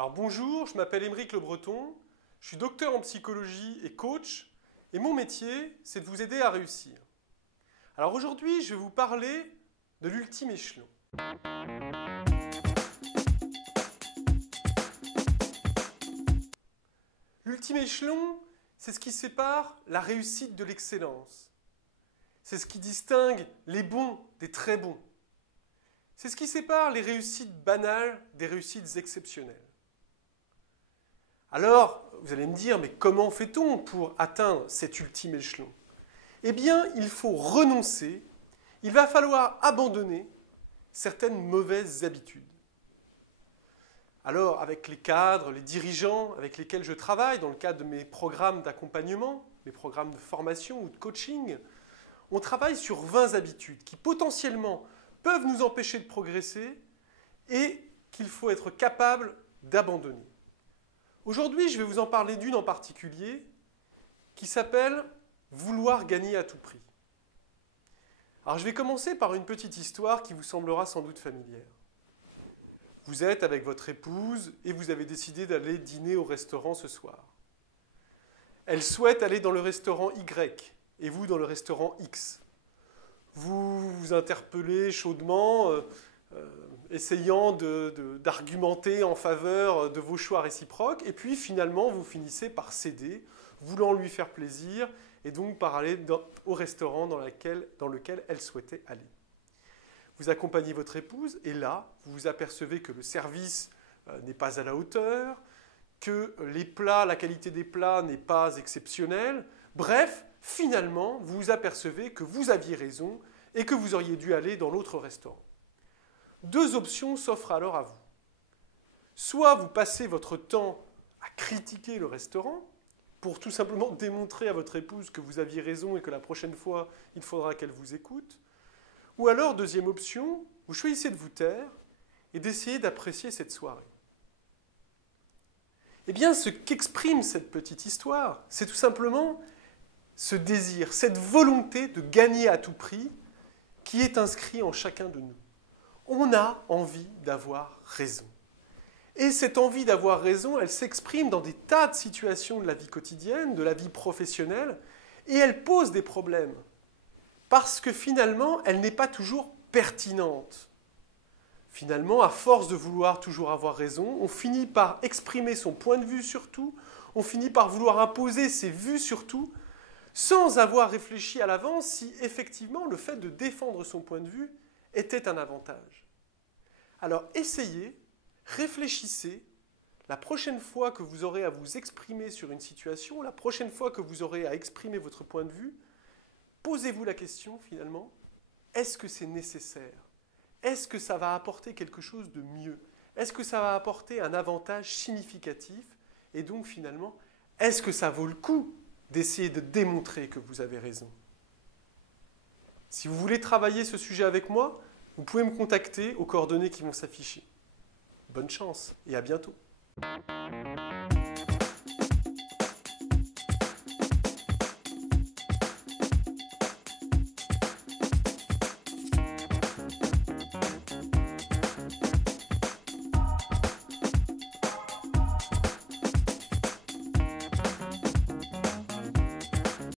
Alors bonjour, je m'appelle Aymeric Le Breton, je suis docteur en psychologie et coach, et mon métier, c'est de vous aider à réussir. Alors aujourd'hui, je vais vous parler de l'ultime échelon. L'ultime échelon, c'est ce qui sépare la réussite de l'excellence. C'est ce qui distingue les bons des très bons. C'est ce qui sépare les réussites banales des réussites exceptionnelles. Alors, vous allez me dire, mais comment fait-on pour atteindre cet ultime échelon? Eh bien, il faut renoncer, il va falloir abandonner certaines mauvaises habitudes. Alors, avec les cadres, les dirigeants avec lesquels je travaille, dans le cadre de mes programmes d'accompagnement, mes programmes de formation ou de coaching, on travaille sur 20 habitudes qui potentiellement peuvent nous empêcher de progresser et qu'il faut être capable d'abandonner. Aujourd'hui, je vais vous en parler d'une en particulier qui s'appelle « Vouloir gagner à tout prix ». Alors, je vais commencer par une petite histoire qui vous semblera sans doute familière. Vous êtes avec votre épouse et vous avez décidé d'aller dîner au restaurant ce soir. Elle souhaite aller dans le restaurant Y et vous dans le restaurant X. Vous vous interpellez chaudement, essayant d'argumenter en faveur de vos choix réciproques, et puis finalement vous finissez par céder, voulant lui faire plaisir, et donc par aller au restaurant dans lequel elle souhaitait aller. Vous accompagnez votre épouse, et là, vous vous apercevez que le service n'est pas à la hauteur, que les plats, la qualité des plats n'est pas exceptionnelle. Bref, finalement, vous vous apercevez que vous aviez raison et que vous auriez dû aller dans l'autre restaurant. Deux options s'offrent alors à vous. Soit vous passez votre temps à critiquer le restaurant pour tout simplement démontrer à votre épouse que vous aviez raison et que la prochaine fois, il faudra qu'elle vous écoute. Ou alors, deuxième option, vous choisissez de vous taire et d'essayer d'apprécier cette soirée. Eh bien, ce qu'exprime cette petite histoire, c'est tout simplement ce désir, cette volonté de gagner à tout prix qui est inscrit en chacun de nous. On a envie d'avoir raison. Et cette envie d'avoir raison, elle s'exprime dans des tas de situations de la vie quotidienne, de la vie professionnelle, et elle pose des problèmes. Parce que finalement, elle n'est pas toujours pertinente. Finalement, à force de vouloir toujours avoir raison, on finit par exprimer son point de vue sur tout, on finit par vouloir imposer ses vues sur tout, sans avoir réfléchi à l'avance si effectivement le fait de défendre son point de vue était un avantage. Alors essayez, réfléchissez, la prochaine fois que vous aurez à vous exprimer sur une situation, la prochaine fois que vous aurez à exprimer votre point de vue, posez-vous la question finalement, est-ce que c'est nécessaire? Est-ce que ça va apporter quelque chose de mieux? Est-ce que ça va apporter un avantage significatif? Et donc finalement, est-ce que ça vaut le coup d'essayer de démontrer que vous avez raison? Si vous voulez travailler ce sujet avec moi, vous pouvez me contacter aux coordonnées qui vont s'afficher. Bonne chance et à bientôt.